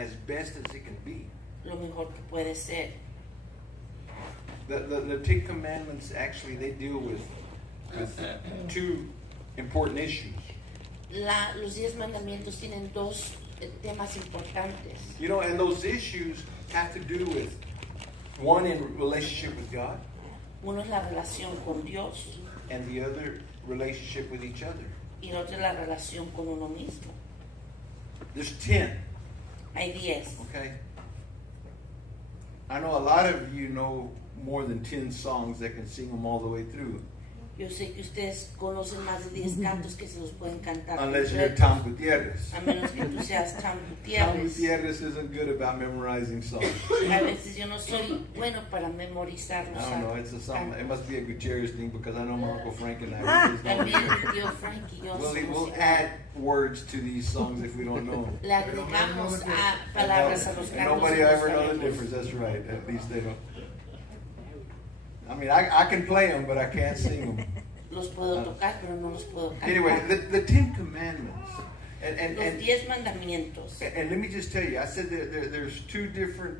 as best as it can be. lo mejor que puede ser. The Ten Commandments actually they deal with two important issues. Los 10 mandamientos tienen dos temas importantes. You know, and those issues have to do with one in relationship with God. Uno es la relación con Dios And the other relationship with each other. y el otro es la relación con uno mismo. There's 10. Hay 10. Okay. I know a lot of you know more than 10 songs that can sing them all the way through. Yo sé que ustedes conocen más de 10 cantos que se los pueden cantar. Unless you're Tom Gutierrez. A menos que tú seas Tom Tom Gutierrez. Gutierrez isn't good about memorizing songs. A veces yo no soy bueno para memorizar los I don't know. It's a song. It must be a Gutierrez thing because I know my Uncle Frank and I. También mi tío Frank y yo We'll somos add words to these songs if we don't know them. le agregamos a palabras a los And cantos. nobody y los ever know the sabemos. difference. That's right. At least they don't. I mean, I can play them, but I can't sing them. Los puedo tocar, pero no los puedo cantar. Anyway, the Ten Commandments. Los 10 mandamientos. And let me just tell you, I said there's two different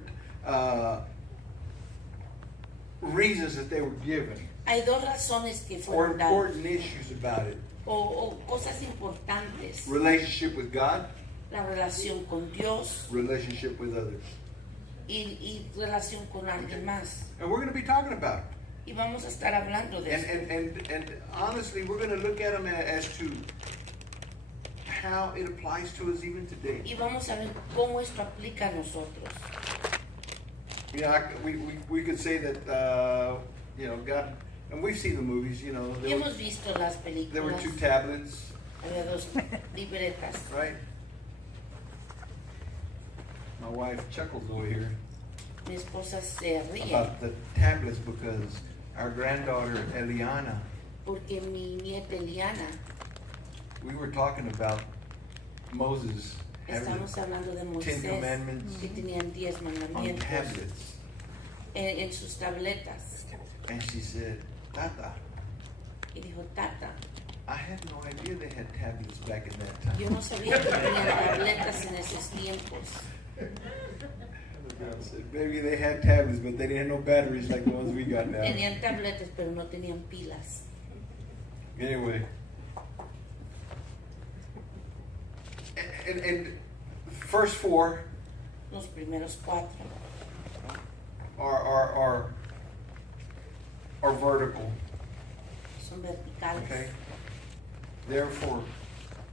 reasons that they were given. Hay dos razones que Or fueron dadas. important issues about it. O cosas importantes. Relationship with God, La relación con Dios relationship with others. y relación con alguien más. And we're going to be talking about it. Y vamos a estar hablando de eso. And honestly, we're going to look at them as to how it applies to us even today. Y vamos a ver cómo esto aplica a nosotros. You know, we could say that, you know, God, and we've seen the movies, you know, Y hemos visto las there were películas. 2 tablets, Había 2 libretas. right? My wife chuckles over here Mi esposa se ríe about the tablets because our granddaughter Eliana, porque mi nieta Eliana, we were talking about Moses having estamos hablando de 10 Moisés, Commandments que tenían 10 on mandamientos tablets. en sus tabletas. And she said, Tata, Y dijo, Tata, I had no idea they had tablets back in that time. yo no sabía que tenían tabletas en esos tiempos. I said, maybe they had tablets, but they didn't have no batteries like the ones we got now. Tenían tabletas, pero no tenían pilas. Anyway. And first 4 Los primeros 4 are vertical. son verticales. Okay. Therefore,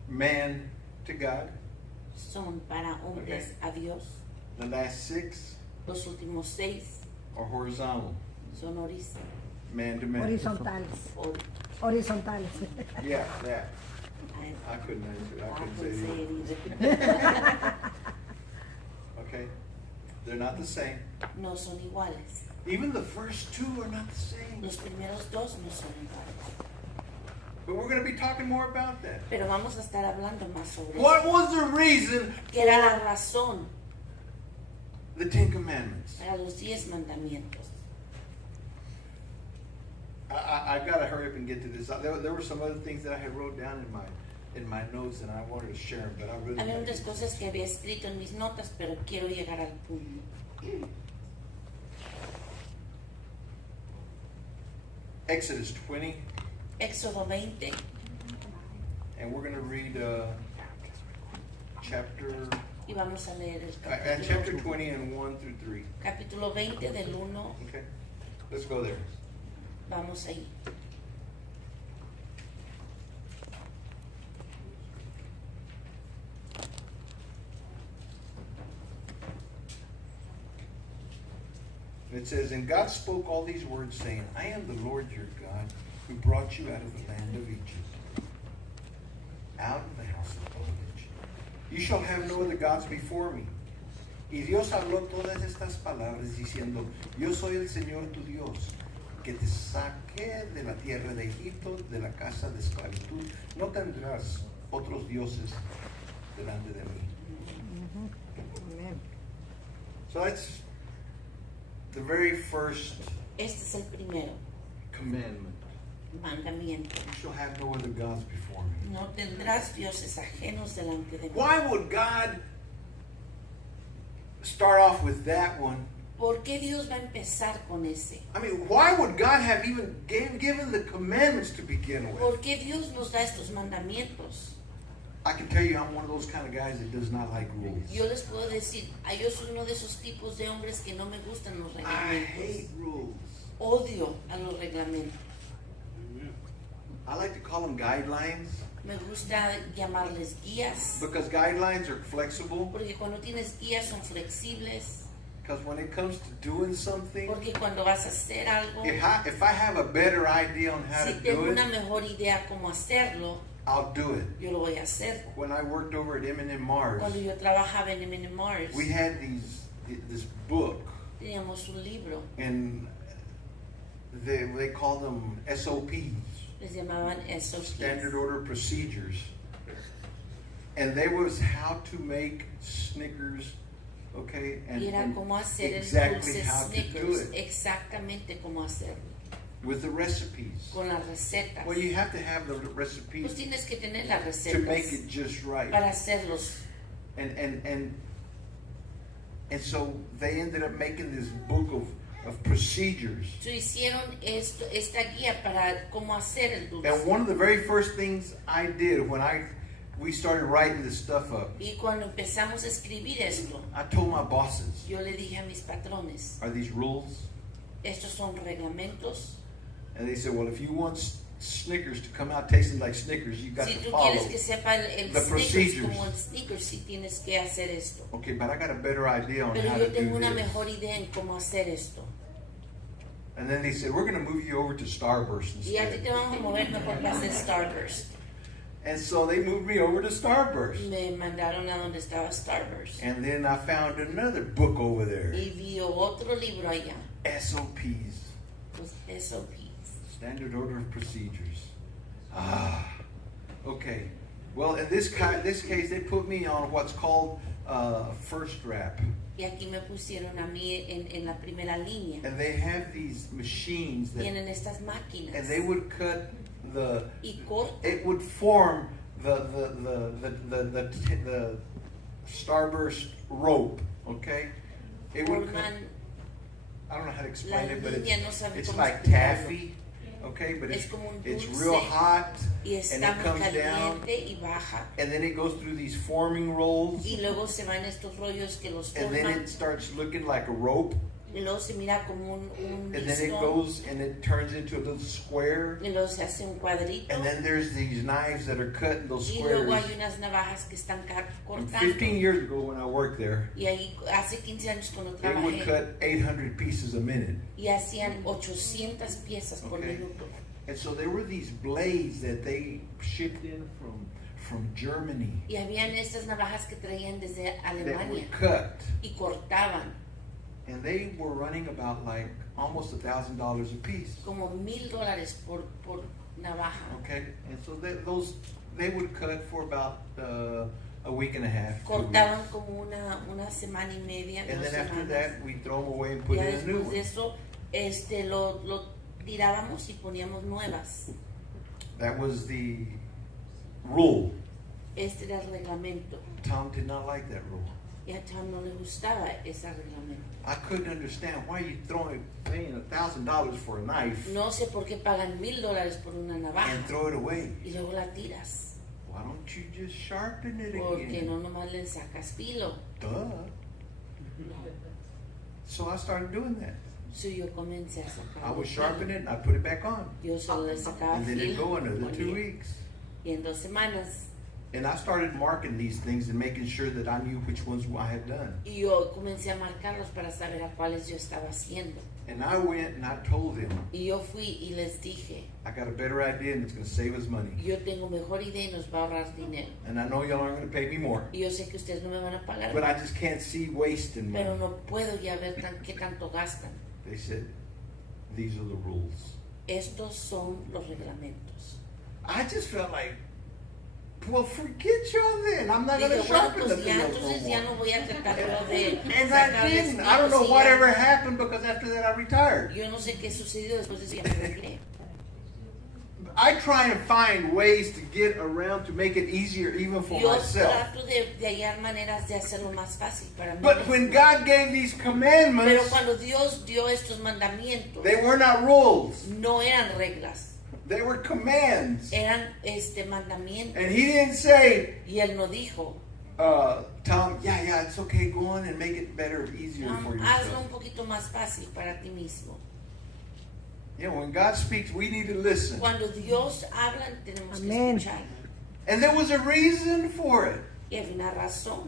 man to God. Son para hombres a Dios. The last 6 Los últimos 6 are horizontal. son Man to man. Horizontales. Horizontales. Yeah, that. Ay, I couldn't answer. I I couldn't couldn't say say it. it either. Okay. They're not the same. No son iguales. Even the first 2 are not the same. Los primeros 2 no son iguales. But we're going to be talking more about that. Pero vamos a estar hablando más sobre What eso. was the reason Que era la razón the 10 Commandments? para los 10 mandamientos. I got to hurry up and get to this. There were some other things that I had wrote down in my notes and I wanted to share them, but I really Había can't. muchas cosas que había escrito en mis notas, pero quiero llegar al punto. Exodus 20, Éxodo 20, and we're going to read chapter y vamos a leer el chapter capítulo, 20 and 1 through 3. capítulo 20 del 1. Okay, let's go there. Vamos ahí. It says, and God spoke all these words, saying, I am the Lord your God, who brought you out of the land of Egypt, out of the house of bondage. You shall have no other gods before me. Y Dios habló todas estas palabras, diciendo, yo soy el Señor tu Dios, que te saqué de la tierra de Egipto, de la casa de esclavitud. No tendrás otros dioses delante de mí. Amen. So that's the very first Este es el primero commandment. mandamiento. You shall have no other gods before me. No tendrás dioses ajenos delante de mí. Why would God start off with that one? ¿Por qué Dios va a empezar con ese? I mean, why would God have even given the commandments to begin with? ¿Por qué Dios nos da estos mandamientos? I can tell you I'm one of those kind of guys that does not like rules. Yo les puedo decir, yo soy uno de esos tipos de hombres que no me gustan los I reglamentos. hate rules. Odio a los reglamentos. I like to call them guidelines Me gusta llamarles guías, because guidelines are flexible. porque cuando tienes guías son flexibles, Because when it comes to doing something, porque cuando vas a hacer algo, if I have a better idea on how si to tengo do una it, mejor idea cómo hacerlo, I'll do it. yo lo voy a hacer. When I worked over at M&M Mars, Cuando yo trabajaba en M&M Mars, we had this book, teníamos un libro, and they called them SOPs, les llamaban SOPs, Standard Order Procedures. And there was how to make Snickers, okay, and, y era cómo hacer el exactly dulce how to do Snickers, it exactamente cómo hacerlo, with the recipes. con las recetas. Well, you have to have the Pues recipes tienes que tener las to make recetas it just right. para hacerlos. And so they ended up making this book of procedures. So hicieron esta guía para cómo hacer el dulce. And one of the very first things I did when we started writing this stuff up, Y cuando empezamos a escribir esto, I told my bosses, yo le dije a mis patrones, are these rules? estos son reglamentos. And they said, well, if you want Snickers to come out tasting like Snickers, you got Si to tú follow quieres que sepa el the Snickers procedures. como el Snickers, sí tienes que hacer esto. Okay, but I got a better idea on Pero how yo to tengo do una this. mejor idea en cómo hacer esto. And then they said, we're going to move you over to Starburst Y a ti instead. te vamos a mover mejor para hacer Starburst. And so they moved me over to Starburst. Me mandaron a donde estaba Starburst. And then I found another book over there. Y vi otro libro allá, SOPs, los SOPs. Standard Order of Procedures. Okay. Well, in this case, they put me on what's called first wrap. Y aquí me pusieron a mí en la primera línea. And they have these machines that, Tienen estas máquinas. and they would cut Y cortan. it would form the Starburst rope, okay? It would cut, Forman I don't know how to explain la it, but línea, no sabe it's cómo like explicarlo. taffy, okay? But Es como un it's dulce real hot, y and está it muy comes down, caliente y baja. and then it goes through these forming rolls, Y luego se van estos rollos que los and then forman. it starts looking like a rope, Y luego se mira como un and then it listón. goes and it turns into a little square, Y luego se hace un cuadrito. and then there's these knives that are cut in those Y luego squares. hay unas navajas que están And cortando. 15 years ago when I worked there, Y ahí hace 15 años cuando they would trabajé. cut 800 pieces a minute. Y hacían 800 piezas por Okay. minuto. And so there were these blades that they shipped in from Germany Y habían estas navajas que traían desde that Alemania. were cut. Y cortaban And they were running about like almost $1,000 a piece. como $1,000 por navaja. Okay? And so they would cut for about a week and a half. 2 Cortaban weeks. como una semana y media, And 2 then after semanas. that, we throw them away and put Ya in a new después de one. eso, lo tirábamos y poníamos nuevas. That was the rule. Este era el reglamento. Tom did not like that rule. Y a Tom no le gustaba ese reglamento. I couldn't understand why you paying $1,000 for a knife No sé por qué pagan $1,000 por una navaja and throw it away. y luego la tiras. Why don't you just sharpen it Porque again? no nomás le sacas filo. Duh. So I started doing that. So yo comencé a sacar. I would el sharpen filo. it and I put it back on. Yo solo le sacaba And then it'd filo. go another 2 ponía. weeks. Y en 2 semanas. And I started marking these things and making sure that I knew which ones I had done. Y yo comencé a marcarlos para saber a cuáles yo estaba haciendo. And I went and I told them, Y yo fui y les dije, I got a better idea and it's going to save us money. yo tengo mejor idea y nos va a ahorrar dinero. And I know y'all aren't going to pay me more. Y yo sé que ustedes no me van a pagar, But I just can't see wasting money. pero no puedo ya ver qué tanto gastan. They said, these are the rules. Estos son los reglamentos. I just felt like, well, forget y'all then. I'm not going to Dije, bueno, sharpen the pues ya, filos no entonces ya more. no voy a tratar yo de And I sacarles didn't. I don't know filos y whatever ya. happened because after that I retired. Yo no sé qué sucedió después de eso, ya me retiré. I try and find ways to get around to make it easier even for Yo myself. trato de hallar maneras de hacerlo más fácil para mí. But when mismo. God gave these Pero commandments, cuando Dios dio estos mandamientos, they were not rules. no eran reglas, They were commands. eran mandamientos. And he didn't say, Y él no dijo, Tom, yeah, it's okay, go on and make it better, easier for hazlo yourself. un poquito más fácil para ti mismo. Yeah, when God speaks, we need to listen. Cuando Dios habla, tenemos que Amén. escuchar. And there was a reason for it. Y hay una razón.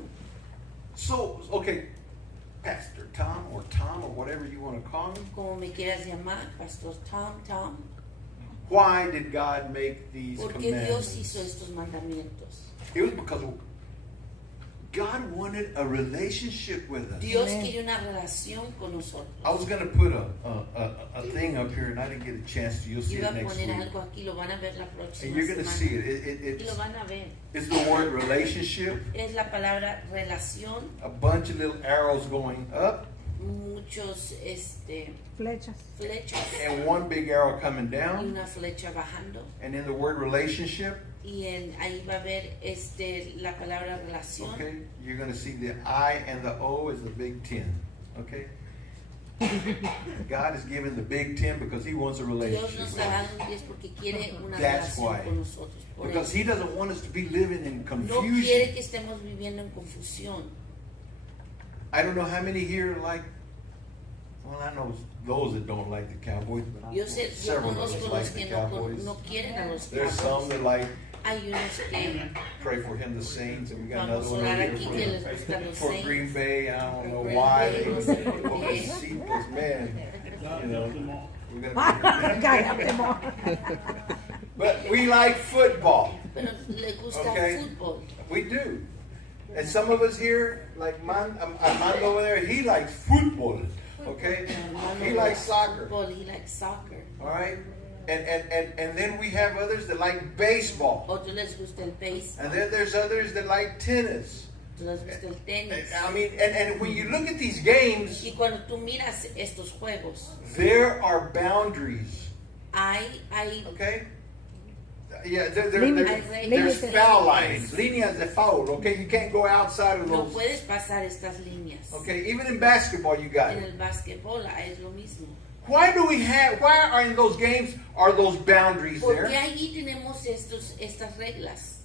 So, okay, Pastor Tom or whatever you want to call him, Como me quieras llamar, Pastor Tom. why did God make these ¿Por qué Dios commandments? hizo estos mandamientos? It was because God wanted a relationship with us. Dios Amén. quiere una relación con nosotros. I was going to put a thing up here, and I didn't get a chance to. You'll see Iba it a next poner week. algo aquí, lo van a ver la próxima And you're going to semana. see it. Y lo van a ver. It's the word relationship. Es la palabra relación, A bunch of little arrows going up, muchos Flechas. flechas and one big arrow coming y down. una flecha bajando. And in the word relationship, Y ahí va a ver la palabra relación. okay, you're going to see the I and the O is the big 10. Okay? God is giving the big 10 because he wants a Dios relationship nos with dará us. un 10 porque quiere una That's relación why. con nosotros. Por Because eso. he doesn't want us to be living in No quiere confusion. que estemos viviendo en confusión. I don't know how many here like, well, I know those that don't like the Cowboys, but Yo sé, yo several of us conozco like los the que Cowboys. no quieren a los There's some Cowboys. that like, Hay unos que pray for him, the Saints, and we got Vamos another a one orar over aquí que here les gustan los for Saints. Green Bay. I don't know Green why Bay, they no sé por over qué. seatless, man. You know, we're gonna Cállate, mo. but we like football. pero le gusta Okay. el fútbol. We do. And some of us here, like Armando over there, he likes football. Okay? Hermano He likes likes soccer. Football, he likes soccer. All right? And then we have others that like baseball. Otros les gusta el béisbol, And then there's others that like tennis. otros les gusta el tenis. I mean, and when you look at these games, Y cuando tú miras estos juegos, there are boundaries. hay Okay? Yeah, there's Límites. foul lines. Líneas de foul. Okay? You can't go outside of no those. puedes pasar estas líneas. Okay? Even in basketball, you got En it. el básquetbol es lo mismo. Why are in those games are those boundaries ¿Por qué there? allí tenemos estas reglas?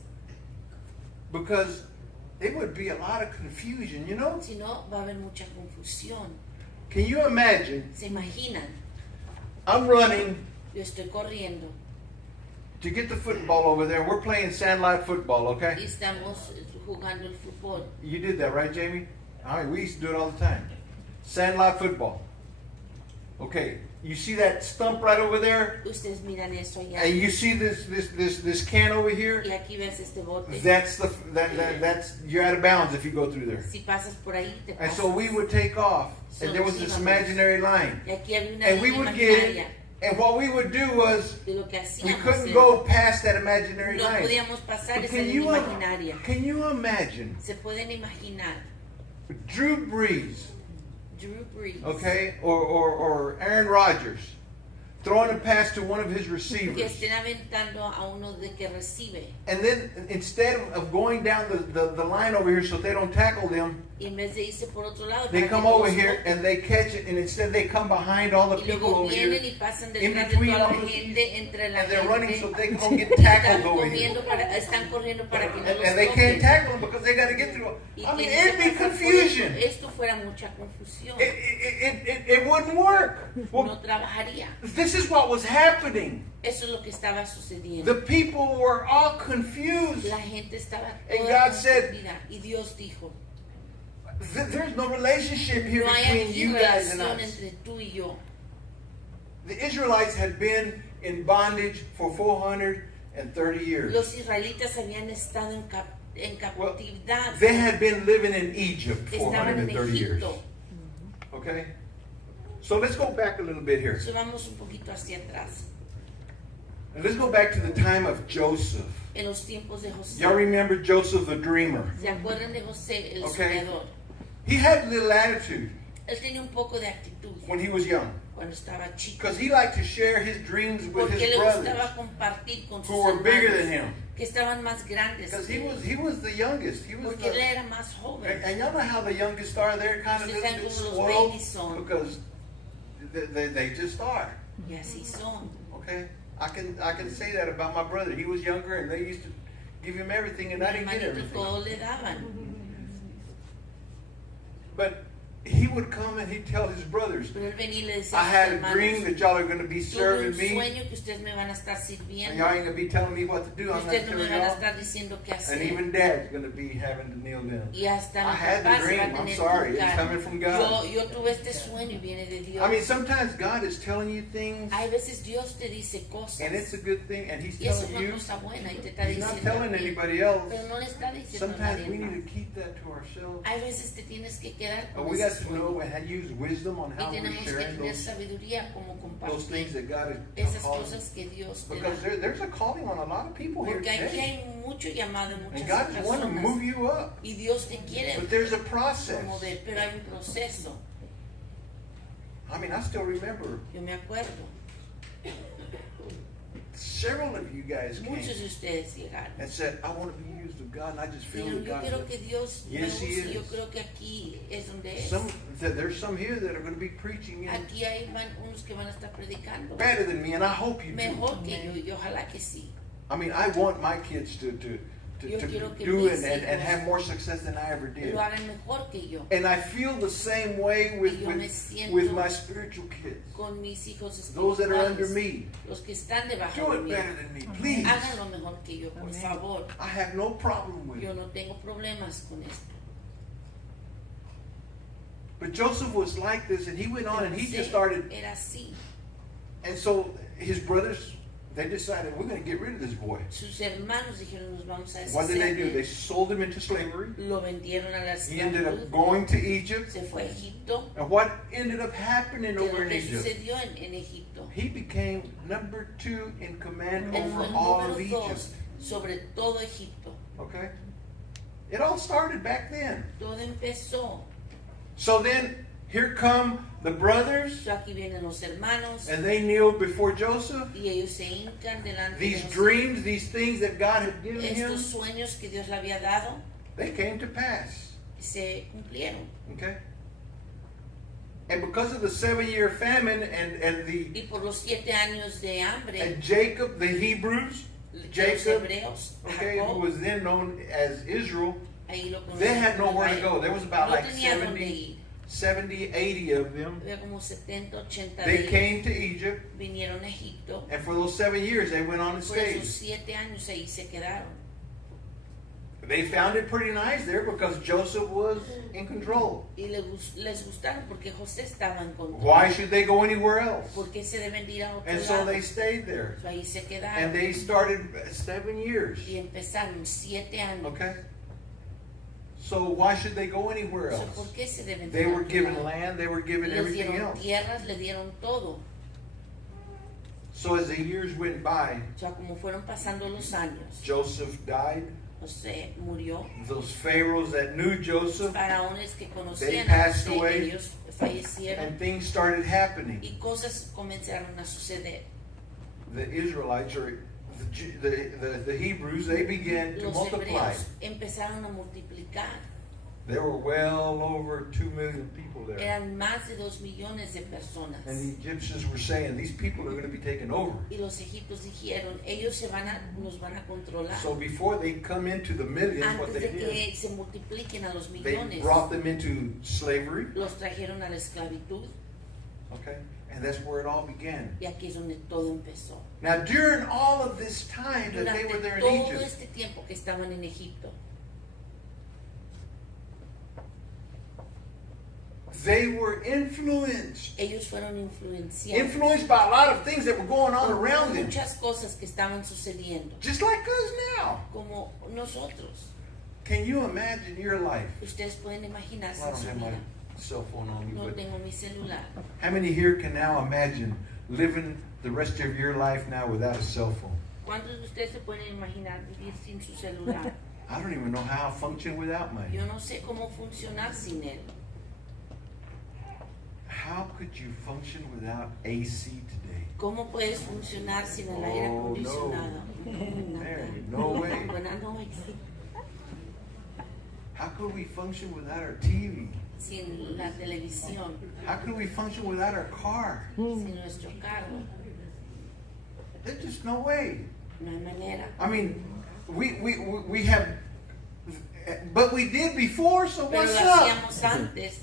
Because it would be a lot of confusion, you know? Si no, va a haber mucha confusión. Can you imagine? ¿Se imaginan? I'm running Yo estoy corriendo to get the football over there. We're playing sandlot football, y okay? estamos jugando el fútbol. You did that, right, Jamie? All right, we used to do it all the time. Sandlot football. Okay, you see that stump right over there? Ustedes miran eso allá. And you see this can over here? Y aquí ves este bote. That's you're out of bounds if you go through there. Si pasas por ahí, te And pasas. so we would take off, and there was this imaginary line. Y aquí había una And we línea would get imaginaria. it, and what we would do was De lo que we hacíamos couldn't era- go past that imaginary no line. podíamos pasar But esa línea imaginaria. can you imagine Se pueden imaginar Drew Brees, Drew Brees okay, or Aaron Rodgers throwing a pass to one of his que receivers, estén aventando a uno de que recibe and then instead of going down the line over here so they don't tackle them, y en vez de irse por otro lado they para come que no over los here toquen. and they catch it, and instead they come behind all the Y people luego over here, vienen y pasan in detrás de between toda all la of gente, these, entre la and they're running gente. so they can go get Están tackled over here. están corriendo para que no los And they can't toquen. tackle them because they got to get through. Y I mean, tienen it'd que be pasar por confusion. Esto fuera mucha confusión. It wouldn't work. No Well, trabajaría. this is what was happening. Eso es lo que estaba sucediendo. The people were all confused. La gente estaba And toda God said, confundida. Y Dios dijo, There's no relationship here no hay between aquí you guys and relación us. entre tú y yo. The Israelites had been in bondage for 430 years. Los israelitas habían estado en Well, cautividad. they had been living in Egypt Estaban en 430 years. Egipto. Okay? So let's go back a little bit here. Subamos un poquito hacia atrás. And let's go back to the time of Joseph. En los tiempos de José. Y'all remember Joseph the dreamer? ¿Se acuerdan de José, el Okay. soñador? He had a little attitude Él tenía un poco de actitud when he was young. cuando estaba chico. Because he liked to share his dreams with Porque his le brothers gustaba compartir con sus who were bigger than hermanos him. que estaban más grandes. Because que él. he was the youngest. He was Porque él the, era más joven. and y'all know how the youngest are. They're kind of Ustedes saben just cómo los spoiled babies son. because they just are. Y así son. Okay, I can say that about my brother. He was younger, and they used to give him everything, and I Mi didn't get hermanito everything. todo le daban. But he would come and he'd tell his brothers, Pero él venía y le decía I a sus had a hermanos, dream that y'all are going to be tuve un serving me, sueño que ustedes me van a estar and sirviendo. y'all ain't going to be telling me what to do. I'm not Ustedes no me telling van a y'all. estar diciendo qué And hacer. even Dad's going to be having to kneel down. Y hasta I mi had papá the se va a dream. I'm tener sorry. que It's buscar. coming from God. Yo tuve este sueño y viene de Dios. I mean, sometimes God is telling you things, Hay veces Dios te dice cosas. and it's a good thing, and He's Y eso es telling una you. cosa buena y te está He's not diciendo a telling ti, anybody else. pero no le está diciendo a Sometimes nadie we need más. to keep that to ourselves. Hay veces te tienes que quedar And con we got ese to know sueño. and use wisdom on Y how we're tenemos que sharing tener those sabiduría como things compartir that God esas has called. cosas que Dios te da. Because there's a calling on a lot of people here Porque aquí today. hay mucho llamado en And muchas God is wanting to move personas. you up. Y Dios te quiere But there's a process. promover, pero hay un proceso. I mean, I still remember Yo me acuerdo, several of you guys muchos came de ustedes llegaron. and said, I want to be used of God, and I just feel Dijeron, that yo God quiero que Dios me Yes, He use. Yo is. creo que aquí es donde es. There's some here that are going to be preaching in Aquí hay unos que van a estar predicando better than me, and I hope you do. mejor que yo, y ojalá que sí. I mean, I want my kids to Yo quiero que do it mis and hijos have more success than I ever did. Lo hagan mejor que yo. And I feel the same way with, Y yo me siento with my spiritual kids. Con mis hijos Those that are under espirituales, me. los que están debajo Do de it mí, better than me, please. háganlo mejor que yo, por Amén. favor. I have no problem with Yo it. no tengo problemas con esto. But Joseph was like this, and he went on and he José just started. Era así. And so his brothers, they decided, we're going to get rid of this boy. Sus hermanos dijeron, nos vamos a What did they do? deshacer. They sold him into slavery. Lo vendieron a la He ended up esclavitud. going to Egypt. Se fue a Egipto. And what ended up happening ¿Qué es over lo in que Egypt? sucedió en Egipto? He became number 2 in command Él fue over el all of número Egypt. 2 sobre todo Egipto. Okay? It all started back then. Todo empezó. So then, here come the brothers, So aquí vienen los hermanos and they kneel before Joseph. y ellos se hincan delante de These José. dreams, these things that God had given him, Estos sueños que Dios le había dado they came to pass. se cumplieron. Okay? And because of the 7-year famine and Y por los 7 años de hambre, and Jacob, the Hebrews, los Jacob, hebreos, okay, who Jacob, was then known as Israel, ahí lo they conocían had como nowhere to Israel. go. There was about No like tenía dónde 70, ir. 80 of them. Había como 70, 80 de They ellos. came to Egypt, Vinieron a Egipto. and for those 7 years, they went on and Por esos stayed. 7 años ahí se quedaron. They found it pretty nice there because Joseph was in control. Y les gustaron porque José estaba en control. Why should they go anywhere else? ¿Por qué se deben de ir a otro And so lado? they stayed there. So ahí se And quedaron. they started 7 years. Y empezaron 7 años. Okay? So why should they go anywhere So, else? ¿por qué se deben de They ir a were otro given lado? land, they were given Les everything dieron else. tierras, le dieron todo. So as the years went by, O sea, como fueron pasando los años, Joseph died. José murió. Those pharaohs that knew Joseph, Faraones que They conocían a passed José, away. ellos fallecieron and things started happening. y cosas comenzaron a suceder. The Israelites, or the Hebrews, they began to Los multiply. hebreos empezaron a multiplicar. There were well over 2 million people there. Eran más de 2 millones de personas. And the Egyptians were saying, these people are going to be taken over. Y los egipcios dijeron, ellos nos van a controlar. So before they come into the millions, what Antes they de did, que se multipliquen a los they millones, brought them into slavery. los trajeron a la esclavitud. Okay? And that's where it all began. Y aquí es donde todo empezó. Now, during all of this time that they were Durante there in todo Egypt, este tiempo que estaban en Egipto, they were influenced. ellos fueron influenciados Influenced by a lot of things that were going on por around them. muchas cosas que estaban sucediendo, Just like us now. como nosotros. Can you imagine your life? Ustedes pueden imaginarse I en don't su have my vida. cell phone on me, No but tengo mi celular. how many here can now imagine living the rest of your life now without a cell phone? ¿Cuántos de ustedes se pueden imaginar vivir sin su celular? I don't even know how I function without mine. Yo no sé cómo funcionar sin él. How could you function without AC today? ¿Cómo puedes funcionar sin el aire acondicionado? There, no way. Bueno, no existe. How could we function without our TV? Sin la televisión, How could we function without our car? sin nuestro carro, There's just no way. no hay manera. I mean, we have, but we did before, so Pero what's lo up? hacíamos antes.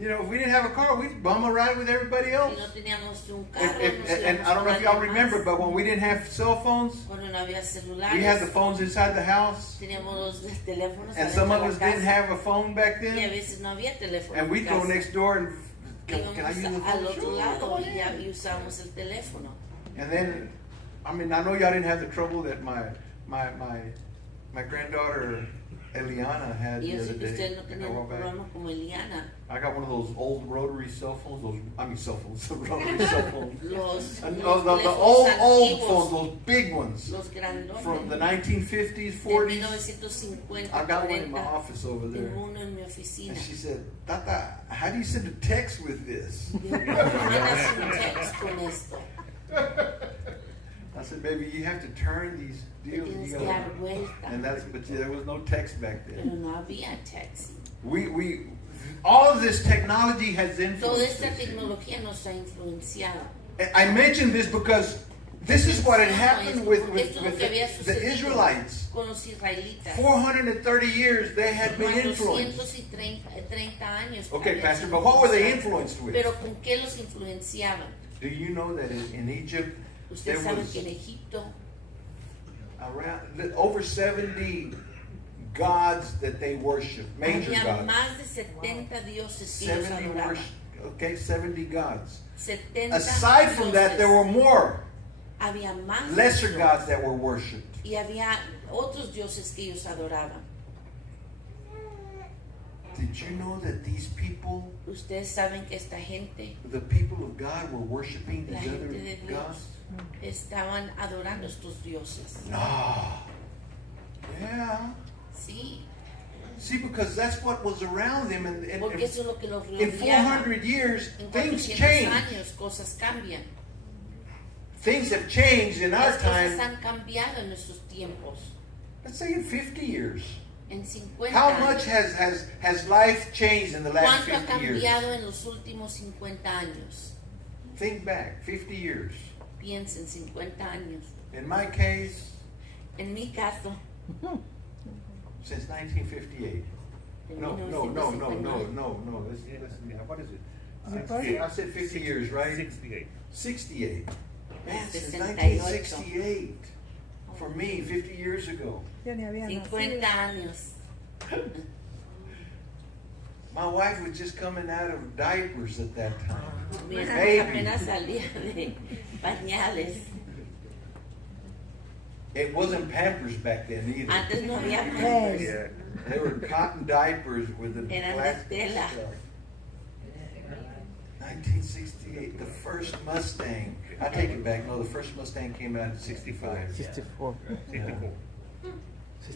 You know, if we didn't have a car, we'd bum a ride with everybody else. Si no teníamos un carro, And I don't know if y'all remember, but when we didn't have cell phones, cuando no había celulares, we had the phones inside the house. teníamos los teléfonos And adentro some de of la us didn't casa, have a phone back y a then. veces no había teléfono And en we'd go casa. next door and, can I use the Íbamos al phone? otro Sure, lado come on y ya in. y usábamos el teléfono. And then, I mean, I know y'all didn't have the trouble that my granddaughter Eliana had Y the yo other sé que day. ustedes no a tenían while un back. problema como Eliana. I got one of those old rotary cell phones. Rotary cell phones. Los And, los the teléfonos old antiguos, phones, those big ones los grandotes, from the 1950s, de 40s. 1950, I got one in 40. my office over there. Tengo uno en mi oficina. And she said, Tata, how do you send a text with this? Yo, ¿cómo mandas un text con esto? I said, baby, you have to turn these Te deals. tienes You que gotta, dar vuelta. but there was no text back Pero then. no había text. All of this technology has Toda influenced esta us. tecnología nos ha influenciado. I mentioned this because this is what had happened with Esto es lo que había the sucedido Israelites. con los israelitas. 430 years they had been influenced. 430 años. Okay, habían Pastor, sido but what were they influenciados. influenced with? Pero ¿con qué los influenciaban? Do you know that in Egypt there Ustedes saben was que en Egipto around over 70 gods that they worshiped, major había gods. más de 70 dioses que ellos 70 adoraban. okay, 70 gods. 70 Aside from that, there were more había más lesser dioses, gods that were worshipped. y había otros dioses que ellos adoraban. Did you know that these people, Ustedes saben que esta gente, the people of God, were worshiping la these gente other de gods? Dios, estaban adorando estos dioses. No. Yeah. Sí, See, because that's what was around them, porque eso es lo que los in rodeaba. 400 years, En things 400 changed. años cosas cambian. Things have changed in our Las cosas time. han cambiado en nuestros tiempos. Let's say in 50 years. En 50 How años. much has life changed in the last ¿Cuánto ha 50 years? cambiado en los últimos 50 años? Think back, 50 years. Piensen, 50 años. In my case, En mi caso, since 1958. en No. 1959. What is it? I said 50 years, right? 68. Man, since 68. 1968. For me, 50 years ago. Yo ni había 50 nacido. años. My wife was just coming out of diapers at that time. Mi esposa Baby. apenas salía de pañales. It wasn't Pampers back then either. Antes no había Yes. Pampers. They were cotton diapers with the Eran de plastic tela. stuff. 1968, the first Mustang. I take it back. No, the first Mustang came out in 65. 64.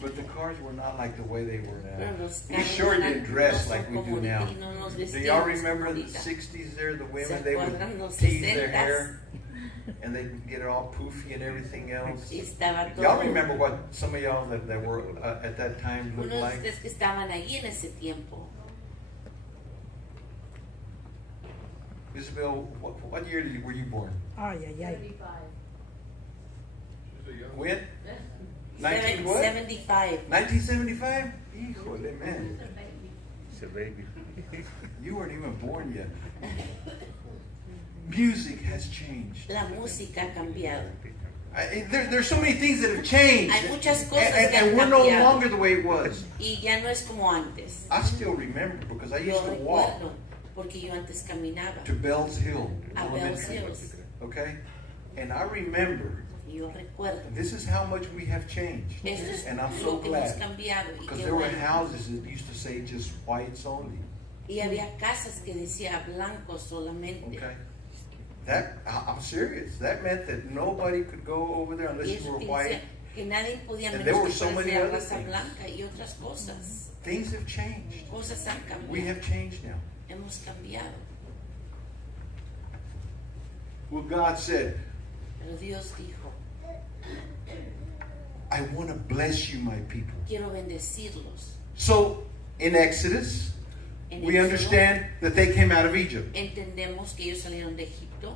But the cars were not like the way they were Pero now. los We carros sure eran- didn't dress no like son we do como now. ahorita y no nos Do vestíamos y'all como remember the ahorita. 60s there? The women, ¿Se they would acuerdan los tease their 60s? hair and they'd get it all poofy and everything else. Y estaba Y'all todo. remember what some of y'all that were at that time looked Unos de like? ustedes que estaban allí en ese tiempo. Isabel, what year were you born? Ay, ay, ay. When? 19 what? 75. 1975? Híjole, man. It's a baby. You weren't even born yet. Music has changed. La música ha cambiado. There's so many things that have changed. Hay muchas cosas and, que han and we're no cambiado. longer the way it was. Y ya no es como antes. I still remember because I Yo used to walk recuerdo, porque yo antes caminaba to Bells Hill a Bells Elementary. Hills. Okay? And I remember, Y yo recuerdo. this is how much we have changed. Eso es And I'm so lo que hemos glad. cambiado. Y Because qué there were bueno. houses that used to say just whites only. Y había casas que decía blanco solamente. Okay? I'm serious. That meant that nobody could go over there unless Y you eso were que white. decía que nadie podía And there were menos so que many fuera de other raza things. blanca y otras cosas. Things have changed. Cosas han We cambiado. have changed now. Hemos cambiado. Well, God said, Pero Dios dijo, I want to bless you, my people. quiero bendecirlos. So, in Exodus, En we Éxodo, understand that they came out of Egypt. entendemos que ellos salieron de Egipto.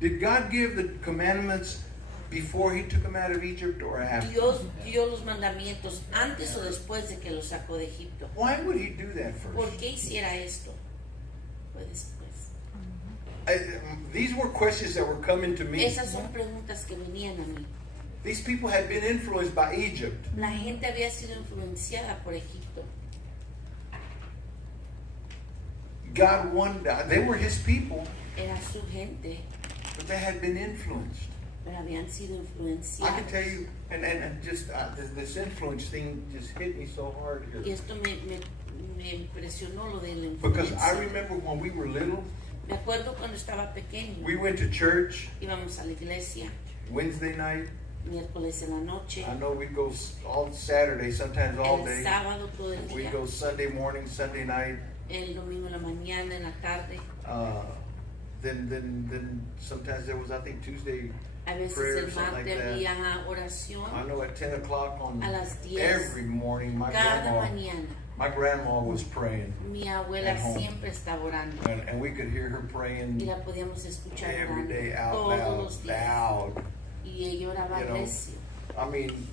Did God give the commandments before he took them out of Egypt or after? Dios dio los mandamientos antes o después de que los sacó de Egipto. Why would he do that ¿Por first? qué hiciera esto? Fue después. These were questions that were coming to me. Esas son preguntas que venían a mí. These people had been influenced by Egypt. La gente había sido influenciada por Egipto. God wanted, they were his people, Era su gente, but they had been influenced. pero habían sido I influenciados. can tell you, and just this influence thing just hit me so hard Y here. esto me impresionó lo de la Because I influencia. remember when we were little, Me acuerdo cuando estaba pequeño. we went to church Íbamos a la iglesia, Wednesday night. miércoles en la noche, I know we go all Saturday, sometimes all el day. sábado todo el We día, go Sunday morning, Sunday night. el domingo en la mañana, en la tarde. Then sometimes there was, I think, Tuesday A veces prayer or el something like martes that. había oración. I know at 10 o'clock on A las 10, every morning, Cada mañana my grandma was praying, mi abuela At home. siempre estaba orando and we could hear her y praying la podíamos escuchar every orando day out todos loud, los días. loud. Y ella oraba You know, recio. I mean,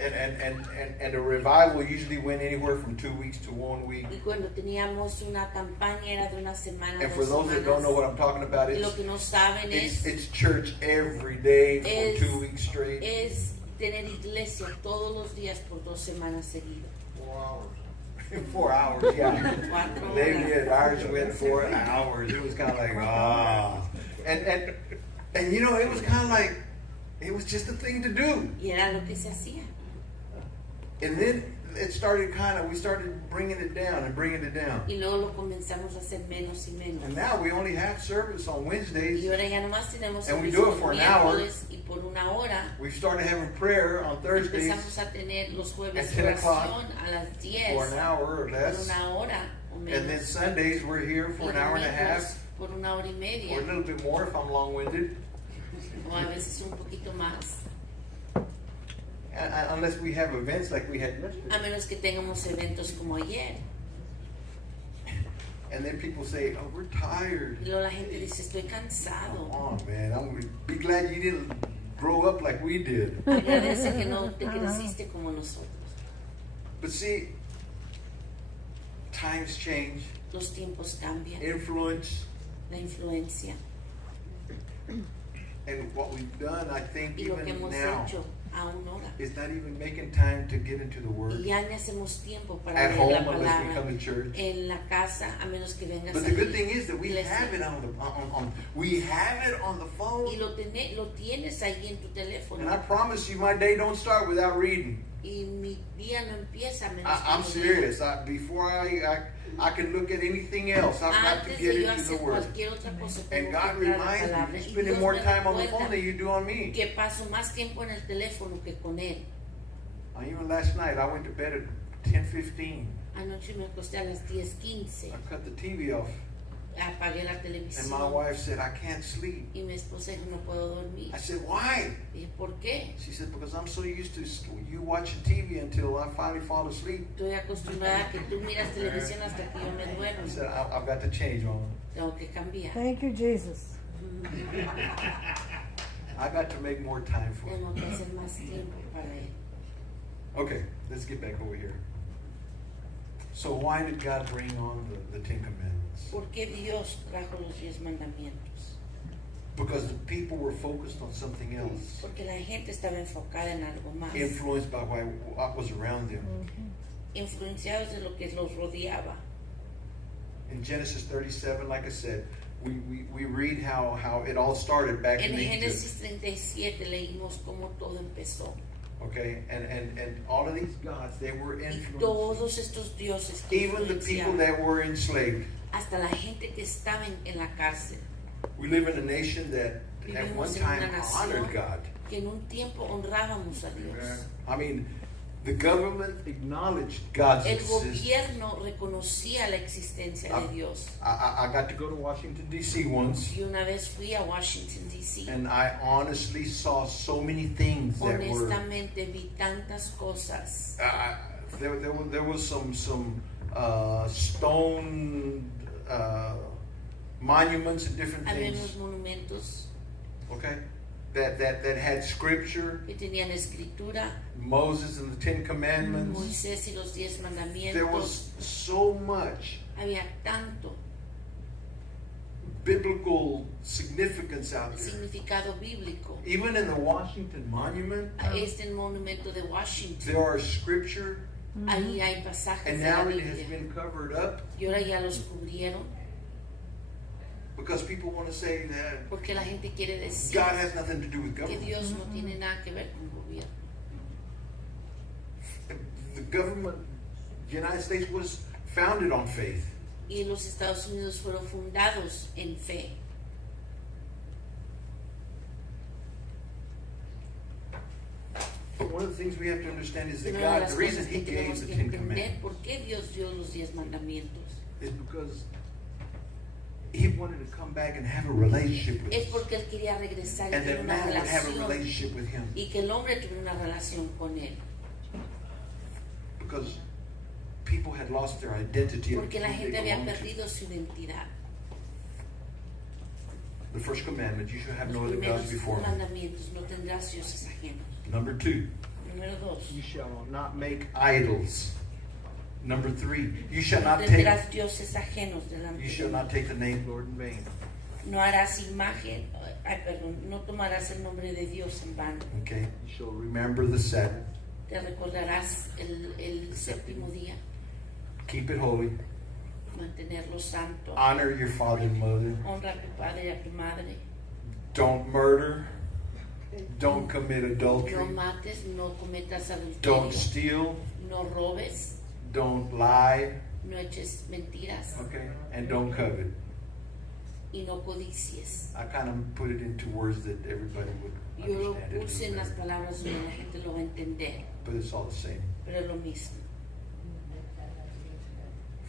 and the revival usually went anywhere from 2 weeks to 1 week. Y cuando teníamos una campaña era de una semana, And for 2 those that don't know what semanas. I'm talking about, Y lo que no saben it's church every day Es- for 2 weeks straight. es tener iglesia todos los días por 2 semanas seguidas. 4 hours. 4 hours, yeah. 4 They horas. did. Ours went 4 hours. It was kind of like, and you know, it was kind of like, it was just a thing to do. Y era lo que se hacía. And then it started we started bringing it down and bringing it down. Y luego lo comenzamos a hacer menos y menos. And now we only have service on Wednesdays. Y ahora ya nomás tenemos And we servicio do it los for an hour. miércoles y por una hora. We've started having prayer on Thursdays Empezamos a tener los jueves at 10 o'clock oración a las 10 for an hour or por less. una hora o menos. And then Sundays we're here for Y an hour and a domingos half, por una hora y media or a little bit more if I'm long-winded. o a veces un poquito más, Unless we have events like we had a yesterday. menos que tengamos eventos como ayer. And then people say, oh, we're tired. Y luego la gente dice, estoy cansado. Oh man, I'm gonna be glad you didn't grow up like we did. Agradece que no te creciste como nosotros. But see, times change, Los tiempos cambian, influence, la influencia and what we've done, I think, y lo que even hemos now, hecho aún ahora. is not even making time to get into the Y Word ya ni hacemos tiempo para at leer home la unless we palabra come to church. en la casa, a menos que vengas But a the good la thing is that we iglesia. have it we have it on the Y phone. lo tienes ahí en tu teléfono. And I promise you, my day don't start without reading. Y mi día no empieza a menos que I'm lo serious. Before I can look at anything else, I've got to Antes get de yo into the hacer Word. cualquier otra cosa, And tengo God que entrar a la reminds me, palabra. you're Y spending Dios more me time on the recuerda phone than you do on me. que paso más tiempo en el teléfono que con él. Even last night, I went to bed at 10:15. Anoche me acosté a las 10:15. I cut the TV off, Apagué la and televisión. my wife said, I can't sleep. Y mi esposa dijo, no puedo dormir. I said, why? Dije, ¿por qué? She said, because I'm so used to you watching TV until I finally fall asleep. Estoy acostumbrada a que tú miras televisión hasta que yo me duermo. I said, I've got to change, Mama. Tengo que cambiar. Thank you, Jesus. I got to make more time for it. Tengo que hacer más tiempo para él. Okay, let's get back over here. So why did God bring on the Ten Commandments? ¿Por qué Dios trajo los 10 mandamientos? Because the people were focused on something else, Porque la gente estaba enfocada en algo más. influenced by what was around them. Influenciados de lo que los rodeaba. In Genesis 37, like I said, we read how it all started back En in Egypt. Génesis 37 leímos cómo todo empezó. Okay, and all of these gods, they were Y influenced. todos estos dioses que Even the people influenciaban, that were enslaved. hasta la gente que estaba en la cárcel, We live in a nation that at one Vivimos en time una nación honored God. que en un tiempo honrábamos a Dios. I mean, The government acknowledged God's El existence. gobierno reconocía la existencia de Dios. I got to go to Washington, D.C. once, Y una vez fui a Washington, D.C. and I honestly saw so many things that were... Honestamente vi tantas cosas. There was some stone monuments and different Había things, unos monumentos okay, that had scripture, que tenían escritura, Moses and the Ten Commandments. Moisés y los 10 There mandamientos. was so much Había tanto biblical significance out there. significado bíblico. Even in the Washington Monument, Este monumento de Washington, there are scripture, ahí hay pasajes and de la now it has Biblia. been covered up Y ahora ya los cubrieron because people want to say that porque la gente quiere decir God has nothing to do with que government. Dios no tiene nada que ver con el gobierno. The government, the United States, was founded on faith. Y los Estados Unidos fueron fundados en fe. But one of the things we have to understand is that Una de God, las the reason cosas He que gave tenemos the que Ten entender Commandments por qué Dios dio los 10 mandamientos is because He wanted to come back and have a relationship with es us. porque Él quería regresar y And tener that una man would have a relación relationship with Him. y que el hombre tuviera una relación con Él. Because people had lost their identity of Porque la who they gente había belonged to. perdido su identidad. The first commandment, you shall have no Los other gods primeros before me. mandamientos, no tendrás dioses ajenos. Number 2, Número 2, you shall not make idols. Number 3, you shall no not take tendrás dioses ajenos delante you de shall mí. not take the name Lord in vain. No harás imagen, no tomarás el nombre de Dios en vano. Okay? You shall remember the Sabbath. Te recordarás el séptimo día, Keep it holy. mantenerlo santo. Honor your father and mother. Honra a tu padre y a tu madre. Don't murder. Don't commit No adultery. mates, no cometas Don't adulterio, steal. no robes, Don't lie. no eches mentiras Okay? And don't covet. y no codicies. I kind of put it into words that everybody would Yo lo understand it a puse little en las better. palabras donde la gente lo va a entender, But it's all the same. pero es lo mismo.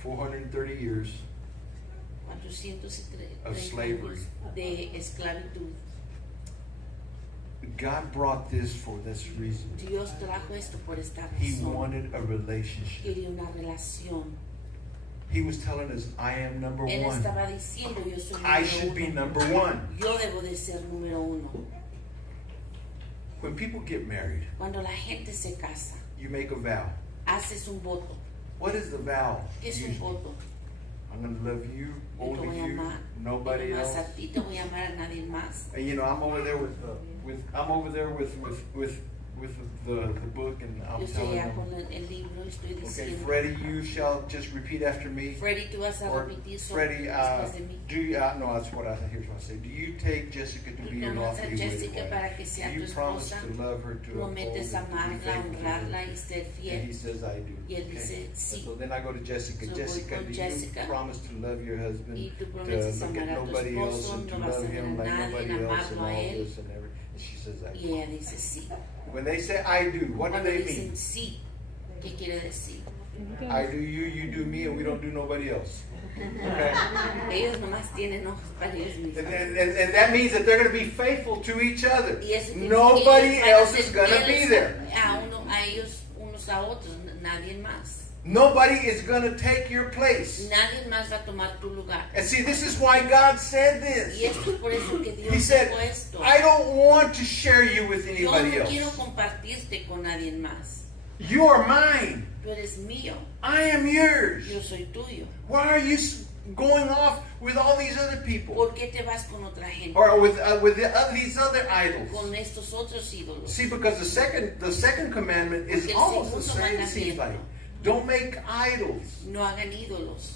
430 years 430 Of slavery. años de esclavitud. God brought this for this reason. Dios trajo esto por esta He razón. wanted a relationship. Quería una relación. He was telling us, I am number Él one. estaba diciendo, yo soy I número should be uno. number one. Yo debo de ser número uno. When people get married, Cuando la gente se casa, you make a vow. haces un voto. What is the vow? ¿Qué es un Usually, voto? I'm going to love you, Yo te voy only a you, amar. nobody Te voy a amar else. a ti, te voy a amar a nadie más. And you know, I'm over there with the book, and I'm Yo estoy telling allá them, con el libro y estoy okay, diciendo, Freddie, you shall just repeat after me. Freddy, tú vas a Or repetir solo Freddie, después de mí. do you, no, that's what here's what I say. Do you take Jessica to Tú be your tomas a lawfully wedded Jessica wife? para que sea Do tu you promise esposa, to love her, to uphold, prometes and to be amarla, faithful to honrarla her? y ser And fiel. he says, I do. Y él Okay. dice, sí. So then I go to Jessica. So voy Jessica, con do Jessica. you promise to love your husband, Y tú to prometes look at amar a tu nobody else, esposo, and to no vas a love ver a him like nadie, nobody else, and amarlo all a él? this and everything? And she says, I Y do. ella dice sí. When they say I do, what do Cuando they dicen mean? sí, ¿qué quiere decir? I do you, you do me, and we don't do nobody else. Okay? Ellos nomás tienen ojos para ellos mismos. And that means that they're going to be faithful to each other. Y eso quiere decir Nobody que ellos van a else ser is going to be fieles there. a ellos unos a otros, nadie más. Nobody is going to take your place. Nadie más va a tomar tu lugar. And see, this is why God said Y this. esto es por eso que Dios He said, dijo esto. I don't want to share you with Yo anybody no quiero else. compartirte con nadie más. You are mine. Tú eres mío, I am yours. yo soy tuyo. Why are you going off with all these other people? ¿Por qué te vas con otra gente? Or with these other idols? Con estos otros ídolos. See, because the second commandment is Porque el almost the segundo same, it seems mandamiento. like. Don't make idols. No hagan ídolos.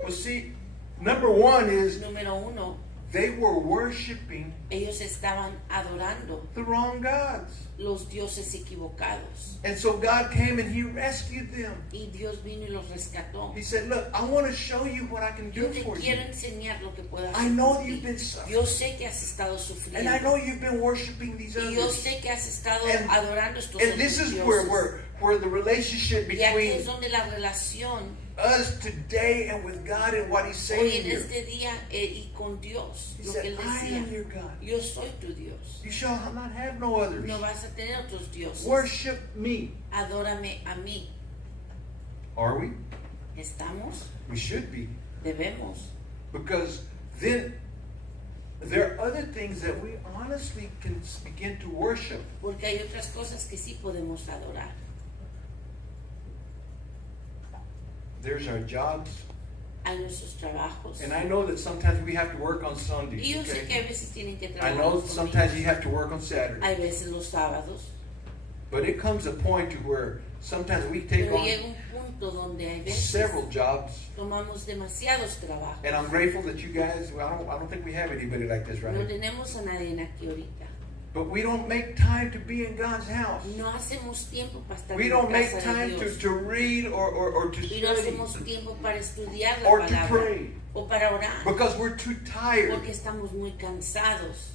Well, see, number one is Número uno, they were worshiping ellos estaban adorando the wrong gods. los dioses equivocados. And so God came and He rescued them. Y Dios vino y los rescató. He said, look, I want to show you what I can do Yo te for you. quiero enseñar lo que puedo I hacer know por you've ti. been suffering. Yo sé que has estado And I know sufriendo. you've been worshiping these Y yo others. sé que has estado And- adorando estos And otros this is dioses. where where the relationship Y aquí es between donde la relación us today and with God and what He's hoy saying en here. este día y con Dios, He lo said, que Él I am your decía, God. yo soy tu Dios. You shall not have no others. No vas a tener otros dioses. Worship me. Adórame a mí. Are we? ¿Estamos? We should be. Debemos. Because then there are other things that we honestly can begin to worship. Porque hay otras cosas que sí podemos adorar. There's our jobs. Hay nuestros trabajos. And I know that sometimes we have to work on Y Sundays. yo sé que a Okay? veces tienen que I trabajar know los sometimes domingos. you have to work on Saturdays. Hay veces los sábados. But it comes a point to where sometimes we take Pero on llega un punto donde hay veces several jobs. tomamos demasiados trabajos. And I'm grateful that you guys, well, I don't think we have anybody like this right No now. tenemos a nadie aquí ahorita. But we don't make time to be in God's house. No hacemos tiempo para estar We en don't la make casa de time Dios. to read or to Y no study hacemos tiempo para estudiar la or to palabra pray o para orar because we're too tired. porque estamos muy cansados.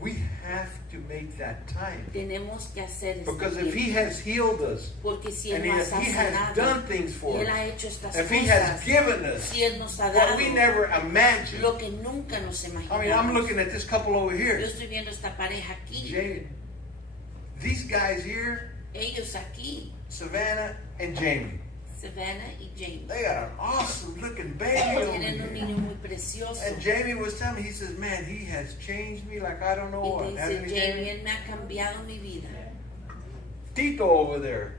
We have to make that time. Tenemos que hacer este Because if He tiempo. has healed us, Porque si Él and nos ha He has sanado, done things y for Él us, ha hecho estas if He has cosas, given us si Él nos ha what dado we never imagined. lo que nunca nos I mean, imaginamos. I'm looking at this couple over Yo here. estoy viendo esta pareja aquí, Jamie, these guys here, ellos aquí, Savannah and Jamie, Savannah y Jamie. they got an awesome looking baby over Tienen un here. niño muy precioso. And Jamie was telling me, he says, man, he has changed me like I don't know Y what. dice, Hasn't he, Jamie, Jamie? Él me ha cambiado mi vida. Tito over there.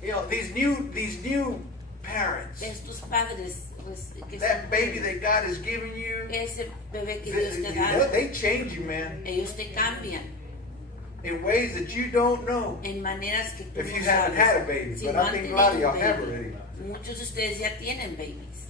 You know, these new parents, Estos padres que that baby that God has given you, ese bebé que they, Dios te da, they change you, man, ellos te cambian in ways that you don't know. en maneras que tú If no you haven't had a sabes. baby, Si but no I han think a tenido lot of un y'all have baby, already. muchos de ustedes ya tienen babies.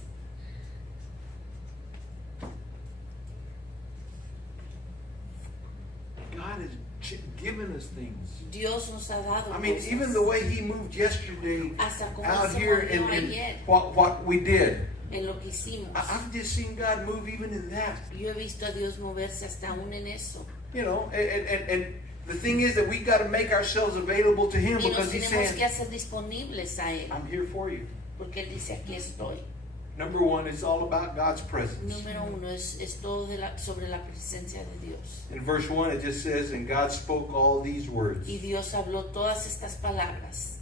God has given us things. Dios nos ha dado I mean, cosas. even the way He moved yesterday Hasta como out se here movió in ayer what we did. en lo que hicimos. I've just seen God move even in that. Yo he visto a Dios moverse hasta aún en eso. You know, and the thing is that we got to make ourselves available to Him Y nos because He's tenemos que saying, hacer disponibles a Él. I'm here for you. Porque Él dice, aquí estoy. Number one, it's all about God's presence. Número uno, es todo sobre la presencia de Dios. In verse 1, it just says, and God spoke all these words. Y Dios habló todas estas palabras.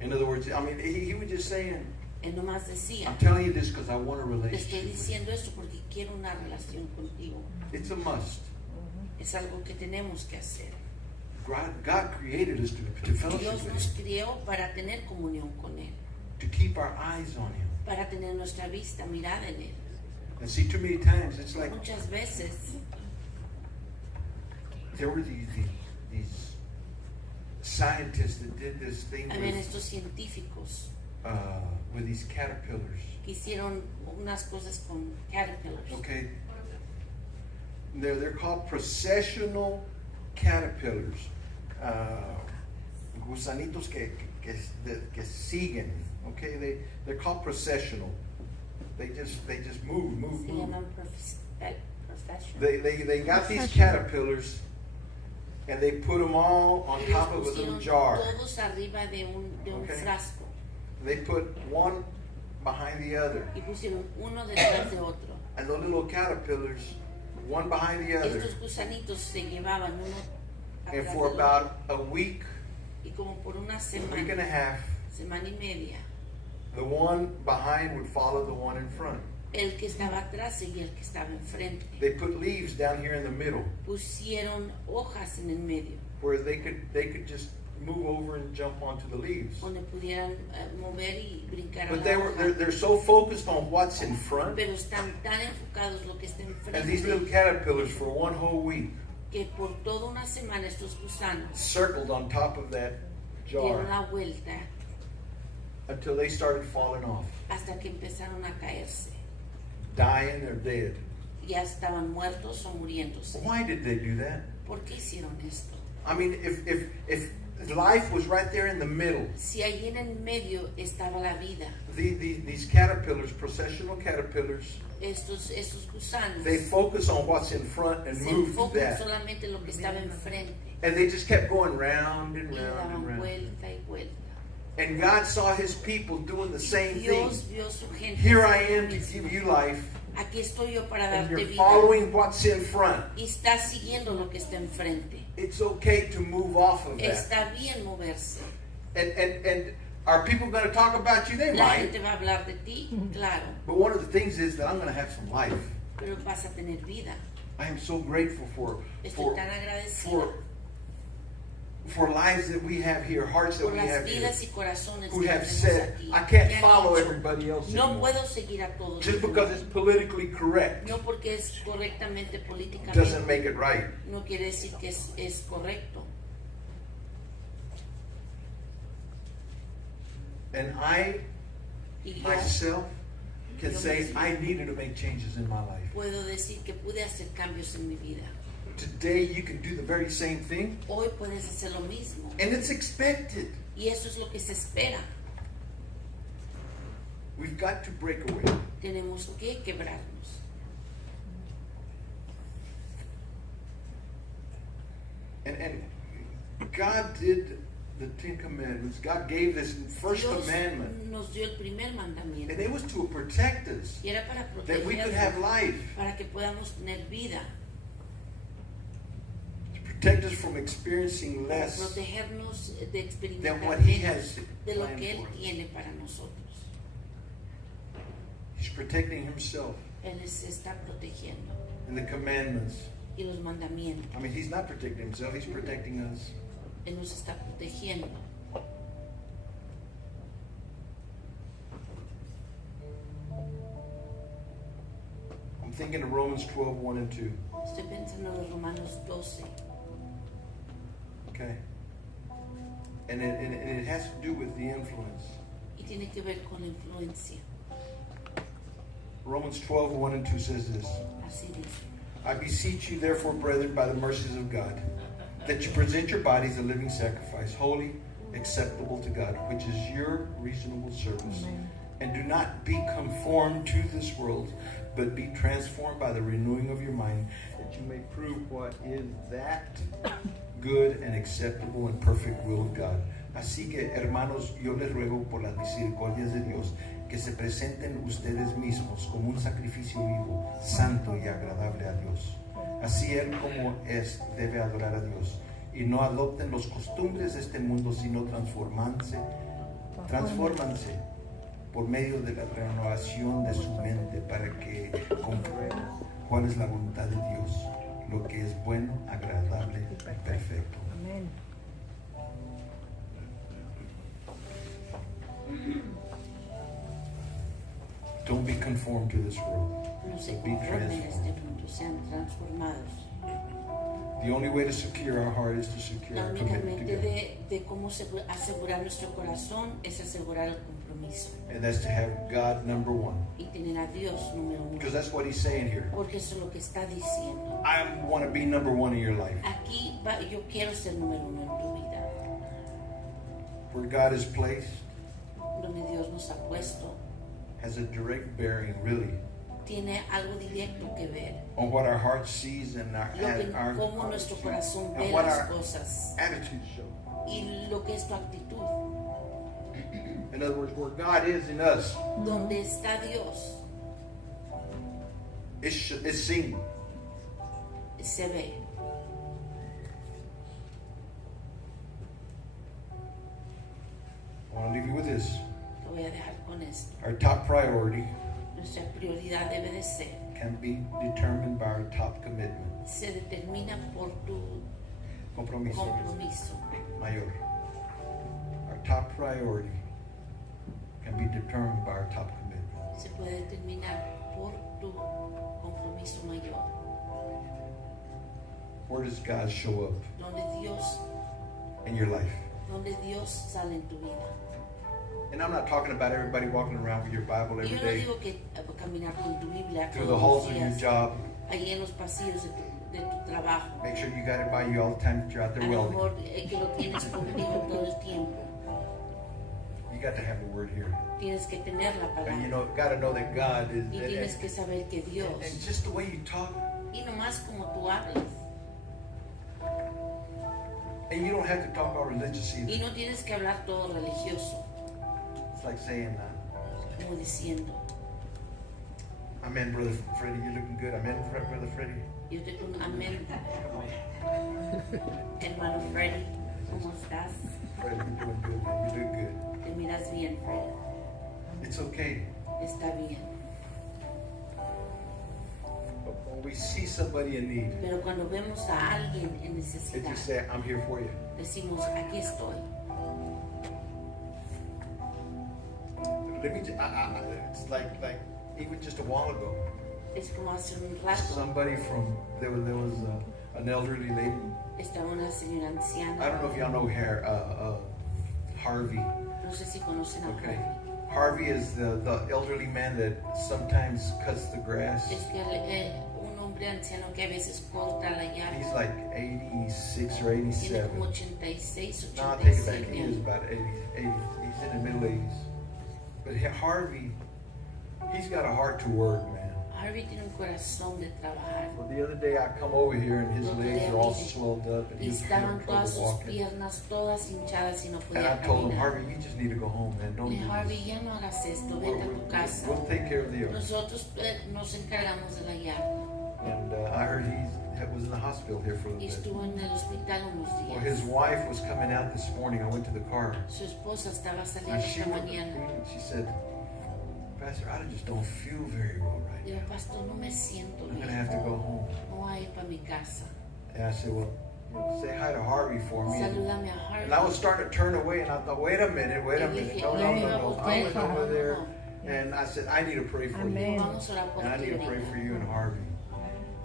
In other words, I mean, he was just saying, Él nomás decía, I'm telling you this because I want a te estoy relationship with you. diciendo esto porque quiero una relación contigo. It's a must. Es algo que tenemos que hacer. God created us to fellowship Dios with nos Him, crió para tener comunión con Él, to keep our eyes on Him. para tener nuestra vista mirada en Él. And see, too many times it's like Muchas veces there were these scientists that did this thing habían estos científicos with these caterpillars. que hicieron unas cosas con caterpillars. Okay, they're called processional caterpillars, gusanitos que siguen. Okay, they're called processional. They just move. Se llaman professional. They got these caterpillars and they put them all on top of a little Pusieron jar. todos arriba de un Okay. frasco They put one behind the other, y pusieron uno detrás de otro. and the little caterpillars one behind the other. Estos gusanitos se llevaban uno And atrás for del about a week, y como por una week and a semana, half, semana y media, the one behind would follow the one in front. el que estaba atrás seguía el que estaba enfrente. They put leaves down here in the middle Pusieron hojas en el medio where they could just move over and jump onto the leaves. donde pudieran mover y brincar a But la hoja. they're so focused on what's in front, Pero están tan enfocados lo que está and these little enfrente caterpillars for one whole week que por toda una semana estos gusanos circled on top of that dieron jar la vuelta until they started falling off, hasta que empezaron a caerse. dying or dead. Ya estaban muertos o muriéndose. Why did they do that? ¿Por qué hicieron esto? I mean, if life was right there in the middle. Si allí en el medio estaba la vida, These caterpillars, processional caterpillars, estos gusanos they focus on what's in front and se move enfocan that. solamente en lo que estaba enfrente And they just kept going round and y le round and daban round. vuelta y vuelta. And God saw his people doing the same thing. Dios vio su gente. Here I hacer lo am to mismo. give you life, Aquí estoy yo para and darte you're vida. following what's in front. Y estás siguiendo lo que está enfrente. It's okay to move off of that. Está bien moverse. And are people going to talk about you? They La might. gente va a hablar de ti, claro, But one of the things is that I'm going to have some life. pero vas a tener vida. I am so grateful Estoy tan agradecida for lives that we have here, hearts that por we las have here, vidas y corazones who que have tenemos said, aquí. I can't Que han follow dicho, everybody else no anymore. puedo seguir a todos. Just because it's politically correct No porque es correctamente doesn't políticamente. make it right. No quiere decir que es correcto. And I Y yo myself can Yo say mismo. I needed to make changes in my life. puedo decir que pude hacer cambios en mi vida. Today you can do the very same thing, Hoy puedes hacer lo mismo. and it's expected. Y eso es lo que se espera. We've got to break away. Tenemos que quebrarnos. And God did the Ten Commandments. God gave this first Dios commandment, nos dio el primer mandamiento. and it was to protect us, Y era para that we could have protegernos, life, para que podamos tener vida, to protect us from experiencing para less protegernos de than experimentar what He menos has de lo que planned Él for us. tiene para nosotros. He's protecting Himself Él se está protegiendo. in the commandments. Y los mandamientos, I mean, He's not protecting Himself, He's protecting us. Él nos está protegiendo. I'm thinking of Romans 12, 1 and 2. Estoy pensando en los Romanos 12. Okay? And it has to do with the influence. Y tiene que ver con la influencia. Romans 12, 1 and 2 says this. Así dice. I beseech you, therefore, brethren, by the mercies of God, that you present your bodies a living sacrifice, holy, acceptable to God, which is your reasonable service. Amen. And do not be conformed to this world, but be transformed by the renewing of your mind, that you may prove what is that good and acceptable and perfect will of God. Así que, hermanos, yo les ruego por las misericordias de Dios, que se presenten ustedes mismos como un sacrificio vivo, santo y agradable a Dios. Así Él como es, debe adorar a Dios. Y no adopten los costumbres de este mundo, sino transfórmanse por medio de la renovación de su mente para que comprueben cuál es la voluntad de Dios, lo que es bueno, agradable y perfecto. Amén. Don't be conformed to this world. No se Be conformen a este transformed. mundo, sean transformados. The only way to secure our heart is to secure La our única commitment to mente God. de cómo asegurar nuestro corazón es asegurar el compromiso And that's to have God number one. y tener a Dios número uno. Because that's what He's saying here. Porque eso es lo que está diciendo. I want to be number one in your life. Aquí yo quiero ser número uno en tu vida. Where God is placed Donde Dios nos ha puesto has a direct bearing, really, tiene algo directo que ver. on what our heart sees and Cómo nuestro corazón ve and what las our cosas attitudes show. y lo que es tu actitud. In other words, where God is in us, Donde está Dios it's seen. se ve. I want to leave you with this. Te voy a dejar con esto. Our top priority Nuestra prioridad debe de ser, can be determined by our top commitment. se determina por tu Compromiso compromiso. mayor. Our top priority can be determined by our top commitment. Se puede determinar por tu compromiso mayor. Where does God show up Donde Dios in your life? sale en tu vida. And I'm not talking about everybody walking around with your Bible Y every yo no day digo que caminar con tu Biblia through todos the halls los of your días, job. ahí en los pasillos de tu trabajo. Make sure you got it by you all the time that you're out A there lo welding. mejor que lo tienes contigo todo el tiempo. You got to have the word here. Tienes que tener la And you palabra. got to know that God is. Y tienes que saber que Dios, And just the way you talk, y nomás como tú hablas, and you don't have to talk all religious y either. no tienes que hablar todo religioso, It's like saying, como diciendo, "Amen, brother Freddie. You're looking good. Amen, brother Freddie." yo te con amén, hermano Freddy, ¿cómo estás? Freddie, you're doing good, man. You're doing good. Te miras bien, Freddy. It's okay. Está bien. But when we see somebody in need, Pero cuando vemos a alguien en they necesidad, just say, "I'm here for you." decimos, aquí estoy. Let me. It's like even just a while ago, Es como hace un rato, somebody from there was an elderly lady. estaba una señora I anciana, don't know if y'all know Harvey. no sé si conocen a Okay. Harvey. Harvey is the elderly man that sometimes cuts the grass. Es que un hombre anciano que a veces corta la yarda, He's like 86 or tiene 87. como 86, No, I'll take it back. 87 He was años. about 80. He's in the middle 80s. But Harvey, he's got a heart to work, man. Harvey tiene un corazón de trabajar. Well, the other day I come over here and his legs are all swelled up and Y he's having estaban todas trouble sus walking. piernas todas hinchadas y no And I podía told him, caminar. Harvey, you just need to go home, man. Don't Y do Harvey, this. ya no hagas esto, vete a tu casa. We'll take care of the other. Nosotros nos encargamos de la yarda. And I heard he was in the hospital here for a Y little bit. estuvo en el hospital unos Well, his días. wife was coming out this morning. I went to the car. Su esposa estaba And saliendo she, esta mañana. she said, Pastor, I just don't feel very well right Dijo, now. pastor, no me siento I'm going to bien. have to go home. No voy a ir para mi casa. And I said, well, say hi to Harvey for me. Salúdame a Harvey. And I was starting to turn away, and I thought, wait a minute. Y No, dije, no, no, no, iba a no. I voltear. went No, over no, there, no. and I said, I need to pray for Amén. you. Vamos a orar por And I ti need to pray ahorita. for you and Harvey.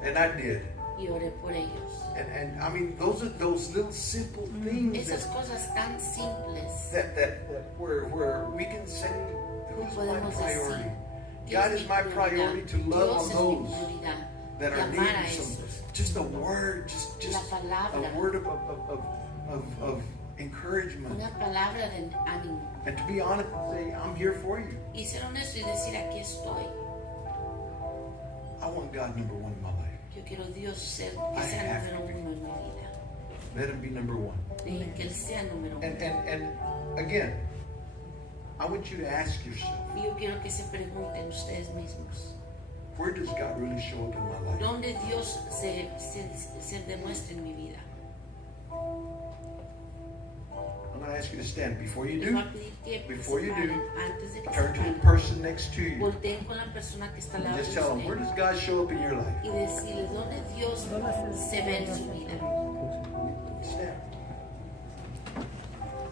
And I did. Y oré por ellos. And I mean, those are those little simple things Esas that, cosas tan simples where we can say, who's my podemos priority? decir. God Dios is es my mi priority prioridad. to love Dios on es mi those prioridad. that Y are amar a needing some, esos. just a word, just La palabra. a word of encouragement. Una palabra de ánimo. And to be honest and say, I'm here for you. Y ser honesto y decir, aquí estoy. I want God number one in my life. Yo quiero Dios ser, I que sea have número to be. uno en mi vida. Let him be number one. Y que Él sea número uno. And again, I want you to ask yourself, Y yo quiero que se pregunten ustedes mismos. where does God really show up in my life? ¿Dónde Dios se demuestra en mi vida? I'm going to ask you to stand. Before you Les do, voy a pedir que before se you paren. do, Antes de que se turn to the paren, person next to you. volteen con la persona que está al lado Just de tell them, where usted. does God show up in your life? Y decirles dónde Dios se ve en su vida. Stand.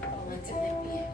Pónganse de pie.